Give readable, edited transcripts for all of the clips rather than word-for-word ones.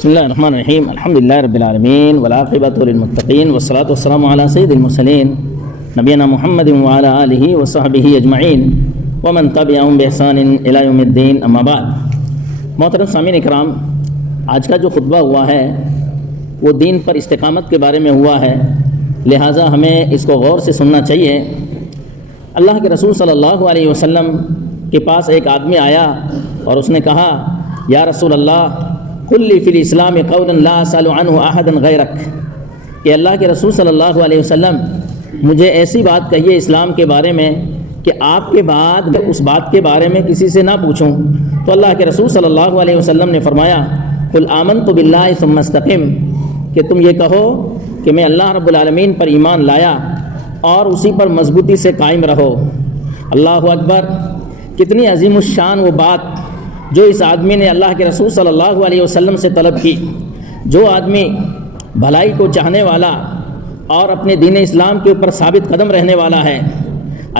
بسم اللہ الرحمن الرحیم الحمد للہ رب العالمین والعاقبۃ للمتقین والصلاۃ والسلام علی سید المرسلین نبینا محمد وعلی آلہ وصحبہ اجمعین ومن تبعہم بإحسان الی یوم الدین اما بعد۔ محترم سامعین اکرام، آج کا جو خطبہ ہوا ہے وہ دین پر استقامت کے بارے میں ہوا ہے، لہٰذا ہمیں اس کو غور سے سننا چاہیے۔ اللہ کے رسول صلی اللہ علیہ وسلم کے پاس ایک آدمی آیا اور اس نے کہا، یا رسول اللہ قل لی فی الاسلام قولا لا اسأل عنہ احدا غیرک، کہ اللہ کے رسول صلی اللہ علیہ وسلم مجھے ایسی بات کہیے اسلام کے بارے میں کہ آپ کے بعد اس بات کے بارے میں کسی سے نہ پوچھوں۔ تو اللہ کے رسول صلی اللہ علیہ وسلم نے فرمایا، قل آمنت باللہ ثم استقم، کہ تم یہ کہو کہ میں اللہ رب العالمین پر ایمان لایا اور اسی پر مضبوطی سے قائم رہو۔ اللہ اکبر! کتنی عظیم الشان وہ بات جو اس آدمی نے اللہ کے رسول صلی اللہ علیہ وسلم سے طلب کی۔ جو آدمی بھلائی کو چاہنے والا اور اپنے دین اسلام کے اوپر ثابت قدم رہنے والا ہے،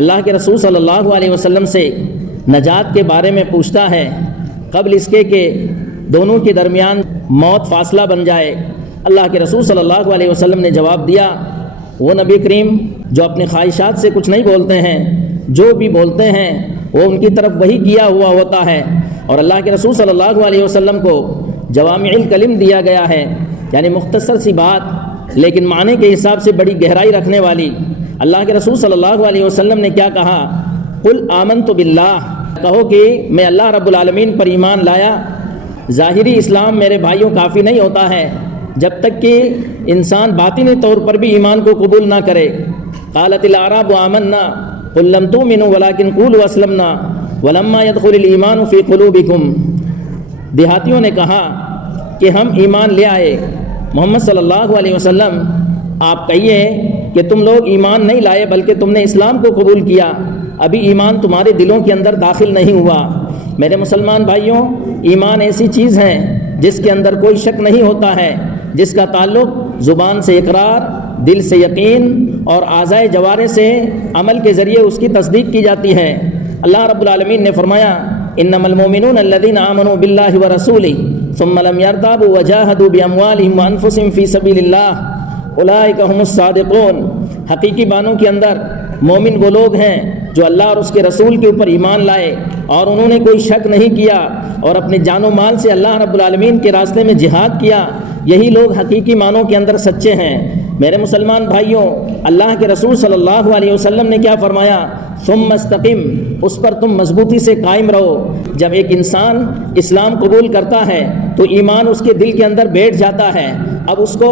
اللہ کے رسول صلی اللہ علیہ وسلم سے نجات کے بارے میں پوچھتا ہے قبل اس کے کہ دونوں کے درمیان موت فاصلہ بن جائے۔ اللہ کے رسول صلی اللہ علیہ وسلم نے جواب دیا، وہ نبی کریم جو اپنے خواہشات سے کچھ نہیں بولتے ہیں، جو بھی بولتے ہیں وہ ان کی طرف وہی کیا ہوا ہوتا ہے۔ اور اللہ کے رسول صلی اللہ علیہ وسلم کو جوامع الکلم دیا گیا ہے، یعنی مختصر سی بات لیکن معنی کے حساب سے بڑی گہرائی رکھنے والی۔ اللہ کے رسول صلی اللہ علیہ وسلم نے کیا کہا؟ قل آمنت باللہ، کہو کہ میں اللہ رب العالمین پر ایمان لایا۔ ظاہری اسلام میرے بھائیوں کافی نہیں ہوتا ہے جب تک کہ انسان باطنی طور پر بھی ایمان کو قبول نہ کرے۔ قالت الاعراب آمنا قل لم تؤمنوا ولكن قولوا اسلمنا ولما يدخل الايمان في قلوبكم، دیہاتیوں نے کہا کہ ہم ایمان لے آئے۔ محمد صلی اللہ علیہ وسلم آپ کہیے کہ تم لوگ ایمان نہیں لائے بلکہ تم نے اسلام کو قبول کیا، ابھی ایمان تمہارے دلوں کے اندر داخل نہیں ہوا۔ میرے مسلمان بھائیوں، ایمان ایسی چیز ہے جس کے اندر کوئی شک نہیں ہوتا ہے، جس کا تعلق زبان سے اقرار، دل سے یقین اور اعضائے جوارح سے عمل کے ذریعے اس کی تصدیق کی جاتی ہے۔ اللہ رب العالمین نے فرمایا، انما المؤمنون الذين آمنوا بالله ورسوله ثم لم يرتابوا وجاهدوا باموالهم وانفسهم في سبيل الله اولئك هم الصادقون۔ حقیقی معنوں کے اندر مومن وہ لوگ ہیں جو اللہ اور اس کے رسول کے اوپر ایمان لائے اور انہوں نے کوئی شک نہیں کیا اور اپنے جان و مال سے اللہ رب العالمین کے راستے میں جہاد کیا، یہی لوگ حقیقی معنوں کے اندر سچے ہیں۔ میرے مسلمان بھائیوں، اللہ کے رسول صلی اللہ علیہ وسلم نے کیا فرمایا؟ ثم استقم، اس پر تم مضبوطی سے قائم رہو۔ جب ایک انسان اسلام قبول کرتا ہے تو ایمان اس کے دل کے اندر بیٹھ جاتا ہے، اب اس کو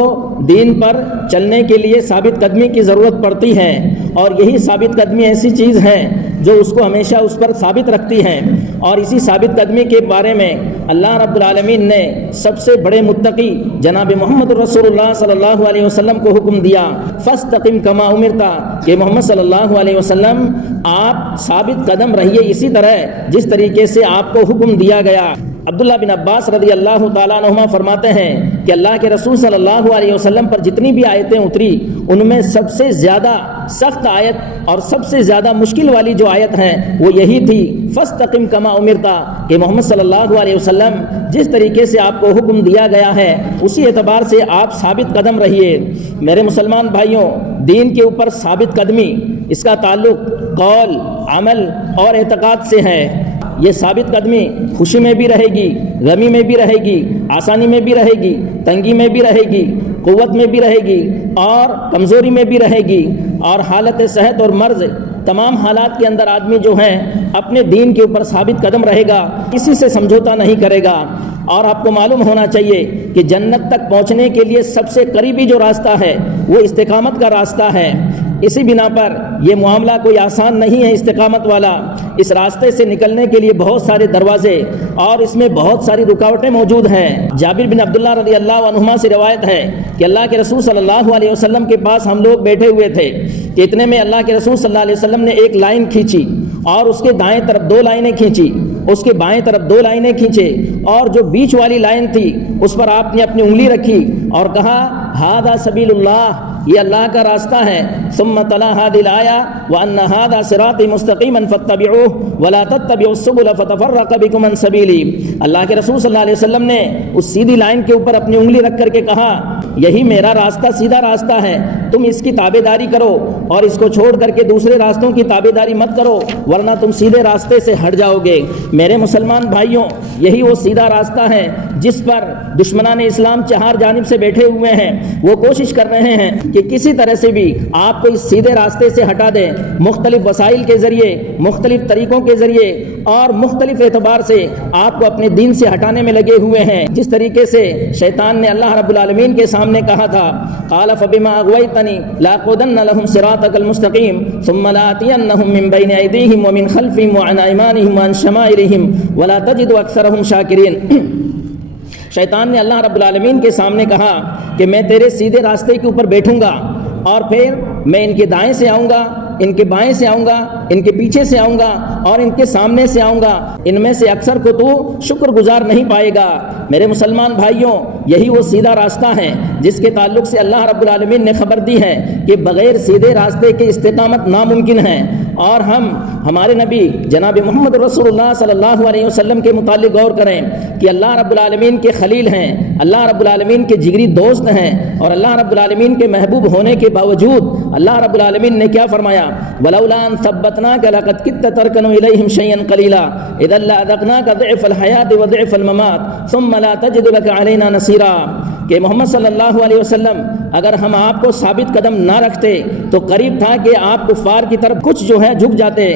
دین پر چلنے کے لیے ثابت قدمی کی ضرورت پڑتی ہے، اور یہی ثابت قدمی ایسی چیز ہے جو اس کو ہمیشہ اس پر ثابت رکھتی ہے۔ اور اسی ثابت قدمی کے بارے میں اللہ رب العالمین نے سب سے بڑے متقی جناب محمد رسول اللہ صلی اللہ علیہ وسلم کو حکم دیا، فاستقم کما امرتا، کہ محمد صلی اللہ علیہ وسلم آپ ثابت قدم رہیے اسی طرح جس طریقے سے آپ کو حکم دیا گیا۔ عبداللہ بن عباس رضی اللہ تعالیٰ عنہما فرماتے ہیں کہ اللہ کے رسول صلی اللہ علیہ وسلم پر جتنی بھی آیتیں اتری ان میں سب سے زیادہ سخت آیت اور سب سے زیادہ مشکل والی جو آیت ہے وہ یہی تھی، فاستقم کما امرتا، کہ محمد صلی اللہ علیہ وسلم جس طریقے سے آپ کو حکم دیا گیا ہے اسی اعتبار سے آپ ثابت قدم رہیے۔ میرے مسلمان بھائیوں، دین کے اوپر ثابت قدمی، اس کا تعلق قول، عمل اور اعتقاد سے ہے۔ یہ ثابت قدمی خوشی میں بھی رہے گی، غمی میں بھی رہے گی، آسانی میں بھی رہے گی، تنگی میں بھی رہے گی، قوت میں بھی رہے گی اور کمزوری میں بھی رہے گی، اور حالت صحت اور مرض، تمام حالات کے اندر آدمی جو ہے اپنے دین کے اوپر ثابت قدم رہے گا، کسی سے سمجھوتا نہیں کرے گا۔ اور آپ کو معلوم ہونا چاہیے کہ جنت تک پہنچنے کے لیے سب سے قریبی جو راستہ ہے وہ استقامت کا راستہ ہے۔ اسی بنا پر یہ معاملہ کوئی آسان نہیں ہے استقامت والا، اس راستے سے نکلنے کے لیے بہت سارے دروازے اور اس میں بہت ساری رکاوٹیں موجود ہیں۔ جابر بن عبداللہ رضی اللہ عنہما سے روایت ہے کہ اللہ کے رسول صلی اللہ علیہ وسلم کے پاس ہم لوگ بیٹھے ہوئے تھے کہ اتنے میں اللہ کے رسول صلی اللہ علیہ وسلم نے ایک لائن کھینچی اور اس کے دائیں طرف 2 لائنیں کھینچی، اس کے بائیں طرف 2 لائنیں کھینچے، اور جو بیچ والی لائن تھی اس پر آپ نے اپنی انگلی رکھی اور کہا ھذا سبیل اللہ، یہ اللہ کا راستہ ہے. ثم تلا هذه الآية وأن هذا صراطي مستقيما فاتبعوه ولا تتبعوا السبل فتفرق بكم عن سبيلي. اللہ کے رسول صلی اللہ علیہ وسلم نے اس سیدھی لائن کے اوپر اپنی انگلی رکھ کر کے کہا یہی میرا راستہ سیدھا راستہ ہے، تم اس کی تابع داری کرو اور اس کو چھوڑ کر کے دوسرے راستوں کی تابع داری مت کرو ورنہ تم سیدھے راستے سے ہٹ جاؤ گے. میرے مسلمان بھائیوں، یہی وہ سیدھا راستہ ہے جس پر دشمنان اسلام چہار جانب سے بیٹھے ہوئے ہیں. وہ کوشش کر رہے ہیں کہ کسی طرح سے بھی آپ کو اس سیدھے راستے سے ہٹا دیں، مختلف وسائل کے ذریعے، مختلف طریقوں کے ذریعے اور مختلف اعتبار سے آپ کو اپنے دین سے ہٹانے میں لگے ہوئے ہیں. جس طریقے سے شیطان نے اللہ رب العالمین کے سامنے کہا تھا قال فبما اغويتني لاقعدن لهم صراطك المستقيم ثم لآتينهم من بين ايديهم ومن خلفهم وعن ايمانهم وعن شمائلهم ولا تجد اكثرهم شاكرين. شیطان نے اللہ رب العالمین کے سامنے کہا کہ میں تیرے سیدھے راستے کے اوپر بیٹھوں گا اور پھر میں ان کے دائیں سے آؤں گا، ان کے بائیں سے آؤں گا، ان کے پیچھے سے آؤں گا اور ان کے سامنے سے آؤں گا، ان میں سے اکثر کو تو شکر گزار نہیں پائے گا. میرے مسلمان بھائیوں، یہی وہ سیدھا راستہ ہے جس کے تعلق سے اللہ رب العالمین نے خبر دی ہے کہ بغیر سیدھے راستے کے استقامت ناممکن ہے. اور ہمارے نبی جناب محمد رسول اللہ صلی اللہ علیہ وسلم کے متعلق غور کریں کہ اللہ رب العالمین کے خلیل ہیں، اللہ رب العالمین کے جگری دوست ہیں، اور اللہ رب العالمین کے محبوب ہونے کے باوجود اللہ رب العالمین نے کیا فرمایا وَلَوْلَا أَن ثَبَّتْنَاكَ لَقَدْ كِدتَّ تَرْكَنُ إِلَيْهِمْ شَيْئًا قَلِيلًا إِذًا لَّأَذَقْنَاكَ ضِعْفَ الْحَيَاةِ وَضِعْفَ الْمَمَاتِ ثُمَّ لَا تَجِدُ لَكَ عَلَيْنَا نَصِيرًا. کہ محمد صلی اللہ علیہ وسلم اگر ہم آپ کو ثابت قدم نہ رکھتے تو قریب تھا کہ آپ کفار کی طرف کچھ جو ہے جھک جاتے.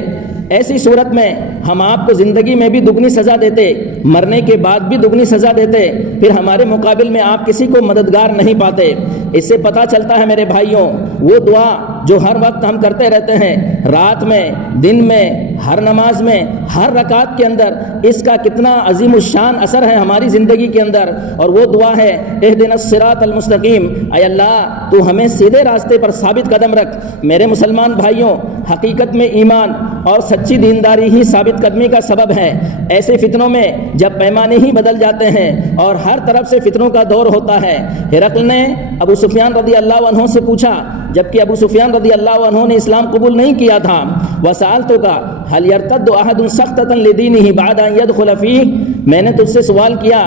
ایسی صورت میں ہم آپ کو زندگی میں بھی دگنی سزا دیتے، مرنے کے بعد بھی دگنی سزا دیتے، پھر ہمارے مقابل میں آپ کسی کو مددگار نہیں پاتے. اس سے پتہ چلتا ہے میرے بھائیوں، وہ دعا جو ہر وقت ہم کرتے رہتے ہیں، رات میں، دن میں، ہر نماز میں، ہر رکعت کے اندر، اس کا کتنا عظیم الشان اثر ہے ہماری زندگی کے اندر. اور وہ دعا ہے اہدنا الصراط المستقیم، اے اللہ تو ہمیں سیدھے راستے پر ثابت قدم رکھ. میرے مسلمان بھائیوں، حقیقت میں ایمان اور سچی دینداری ہی ثابت قدمی کا سبب ہے. ایسے فتنوں میں جب پیمانے ہی بدل جاتے ہیں اور ہر طرف سے فتنوں کا دور ہوتا ہے. ہرقل نے ابو سفیان رضی اللہ عنہ سے پوچھا، جبکہ ابو سفیان رضی اللہ عنہ نے اسلام قبول نہیں کیا تھا، وسألتک هل يرتد احد سخطة لدینه بعد ان يدخل فيه، میں نے تجھ سے سوال کیا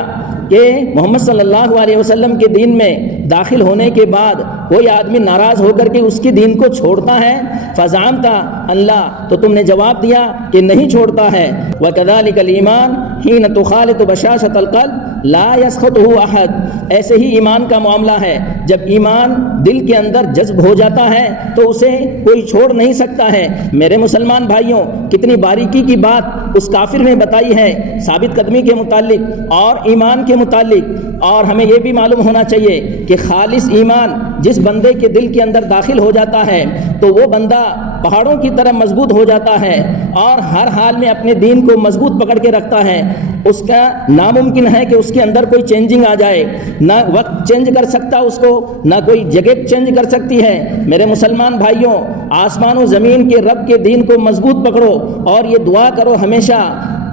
کہ محمد صلی اللہ علیہ وسلم کے دین میں داخل ہونے کے بعد کوئی آدمی ناراض ہو کر کے اس کی دین کو چھوڑتا ہے؟ فزعمت اللہ، تو تم نے جواب دیا کہ نہیں چھوڑتا ہے. وَكَذَلِكَ الْإِيمَانُ حِينَ تُخَالِطُ بَشَاشَةَ الْقَلْبِ لَا يَسْخَطُهُ أَحَدٌ. ایسے ہی ایمان کا معاملہ ہے، جب ایمان دل کے اندر جذب ہو جاتا ہے تو اسے کوئی چھوڑ نہیں سکتا ہے. میرے مسلمان بھائیوں، کتنی باریکی کی بات اس کافر نے بتائی ہے ثابت قدمی کے متعلق اور ایمان کے متعلق. اور ہمیں یہ بھی معلوم ہونا چاہیے کہ خالص ایمان جس بندے کے دل کے اندر داخل ہو جاتا ہے تو وہ بندہ پہاڑوں کی طرح مضبوط ہو جاتا ہے اور ہر حال میں اپنے دین کو مضبوط پکڑ کے رکھتا ہے. اس کا ناممکن ہے کہ اس کے اندر کوئی چینجنگ آ جائے، نہ وقت چینج کر سکتا اس کو، نہ کوئی جگہ چینج کر سکتی ہے. میرے مسلمان بھائیوں، آسمان و زمین کے رب کے دین کو مضبوط پکڑو اور یہ دعا کرو ہمیشہ.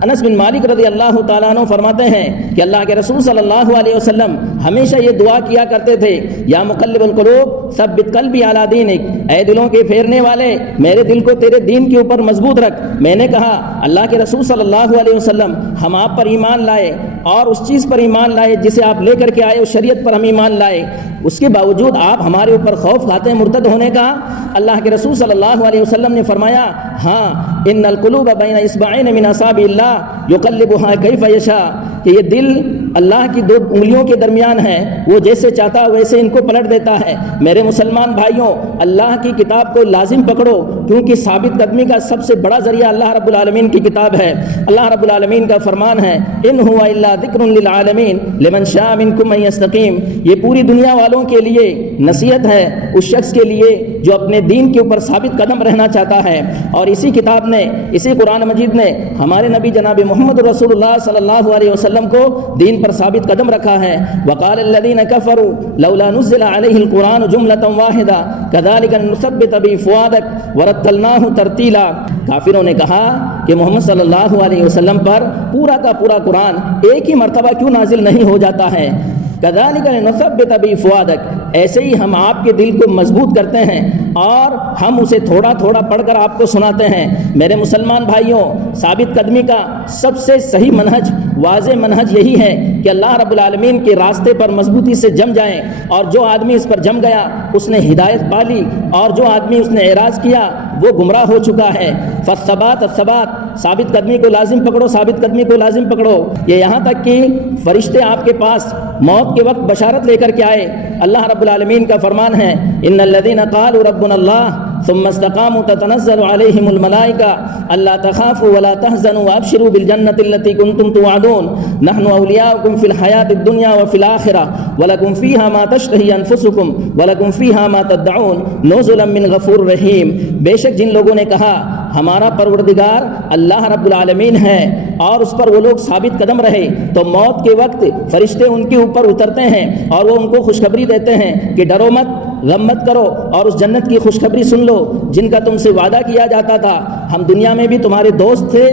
انس بن مالک رضی اللہ تعالیٰ عنہ فرماتے ہیں کہ اللہ کے رسول صلی اللہ علیہ وسلم ہمیشہ یہ دعا کیا کرتے تھے، یا مقلب القلوب ثبت قلبی علی دینک، اے دلوں کے پھیرنے والے میرے دل کو تیرے دین کے اوپر مضبوط رکھ. میں نے کہا اللہ کے رسول صلی اللہ علیہ وسلم ہم آپ پر ایمان لائے اور اس چیز پر ایمان لائے جسے آپ لے کر کے آئے، اس شریعت پر ہم ایمان لائے، اس کے باوجود آپ ہمارے اوپر خوف کھاتے مرتد ہونے کا؟ اللہ کے رسول صلی اللہ علیہ وسلم نے فرمایا ہاں، ان القلوب بین اصبعین من اصابع اللہ یقلبها کیف یشاء، کہ یہ دل اللہ کی دو انگلیوں کے درمیان ہے، وہ جیسے چاہتا ویسے ان کو پلٹ دیتا ہے. میرے مسلمان بھائیوں، اللہ کی کتاب کو لازم پکڑو، کیونکہ ثابت قدمی کا سب سے بڑا ذریعہ اللہ رب العالمین کی کتاب ہے. اللہ رب العالمین کا فرمان ہے ان هو الا ذکر للعالمین لمن شاء منکم ان یستقیم. یہ پوری دنیا والوں کے لیے نصیحت ہے اس شخص کے لیے جو اپنے دین کے اوپر ثابت قدم رہنا چاہتا ہے. اور اسی کتاب نے، اسی قرآن مجید نے ہمارے نبی جناب محمد رسول اللہ صلی اللہ علیہ وسلم کو دین پر ثابت قدم رکھا ہے. وقال الذين كفروا لولا نزل عليه القرآن جملة واحدة كذلك نثبت به فؤادك ورتلناه ترتیلا. کافروں نے کہا کہ محمد صلی اللہ علیہ وسلم پر پورا کا پورا قرآن ایک ہی مرتبہ کیوں نازل نہیں ہو جاتا ہے؟ کذالک لنثبت بہ فؤادک، ایسے ہی ہم آپ کے دل کو مضبوط کرتے ہیں اور ہم اسے تھوڑا تھوڑا پڑھ کر آپ کو سناتے ہیں۔ میرے مسلمان بھائیوں، ثابت قدمی کا سب سے صحیح منہج، واضح منہج یہی ہے کہ اللہ رب العالمین کے راستے پر مضبوطی سے جم جائیں، اور جو آدمی اس پر جم گیا اس نے ہدایت پا لی، اور جو آدمی اس نے اعراض کیا وہ گمراہ ہو چکا ہے۔ فالثبات الثبات، ثابت قدمی کو لازم پکڑو، ثابت قدمی کو لازم پکڑو۔ یہ یہاں تک کہ فرشتے آپ کے پاس موت کے وقت بشارت لے کر کے آئے۔ اللہ رب العالمین کا فرمان ہے، ان الذین قالوا ربنا اللہ ثم استقاموا تتنزل عليهم الملائكة الا تخافوا ولا تحزنوا وابشروا بالجنة التي كنتم توعدون نحن اولياؤكم في الحياة الدنيا وفي الآخرة ولكم فيها ما تشتهي انفسكم ولكم فيها ما تدعون نزلا من غفور رحیم۔ بے شک جن لوگوں نے کہا ہمارا پروردگار اللہ رب العالمین ہے اور اس پر وہ لوگ ثابت قدم رہے، تو موت کے وقت فرشتے ان کے اوپر اترتے ہیں اور وہ ان کو خوشخبری دیتے ہیں کہ ڈرو مت، غم مت کرو، اور اس جنت کی خوشخبری سن لو جن کا تم سے وعدہ کیا جاتا تھا۔ ہم دنیا میں بھی تمہارے دوست تھے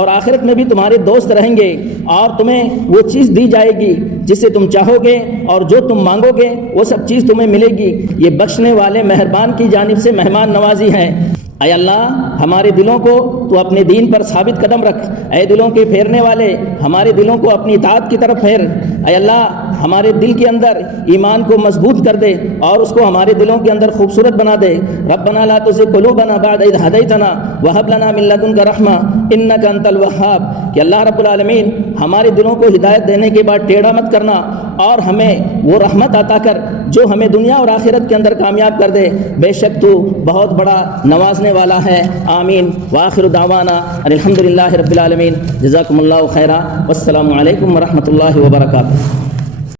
اور آخرت میں بھی تمہارے دوست رہیں گے، اور تمہیں وہ چیز دی جائے گی جسے تم چاہو گے، اور جو تم مانگو گے وہ سب چیز تمہیں ملے گی۔ یہ بخشنے والے مہربان کی جانب سے مہمان نوازی ہے۔ اے اللہ، ہمارے دلوں کو تو اپنے دین پر ثابت قدم رکھ۔ اے دلوں کے پھیرنے والے، ہمارے دلوں کو اپنی اطاعت کی طرف پھیر۔ اے اللہ، ہمارے دل کے اندر ایمان کو مضبوط کر دے اور اس کو ہمارے دلوں کے اندر خوبصورت بنا دے۔ ربنا لا تزغ قلوبنا بعد اذ ہدیتنا وہب لنا من لدنک رحمہ انک انت الوہاب، کہ اللہ رب العالمین ہمارے دلوں کو ہدایت دینے کے بعد ٹیڑھا مت کرنا، اور ہمیں وہ رحمت عطا کر جو ہمیں دنیا اور آخرت کے اندر کامیاب کر دے۔ بے شک تو بہت بڑا نوازنے والا ہے۔ آمین۔ وآخر دعوانا الحمدللہ رب العالمین۔ جزاکم اللہ خیرا، والسلام علیکم ورحمۃ اللہ وبرکاتہ۔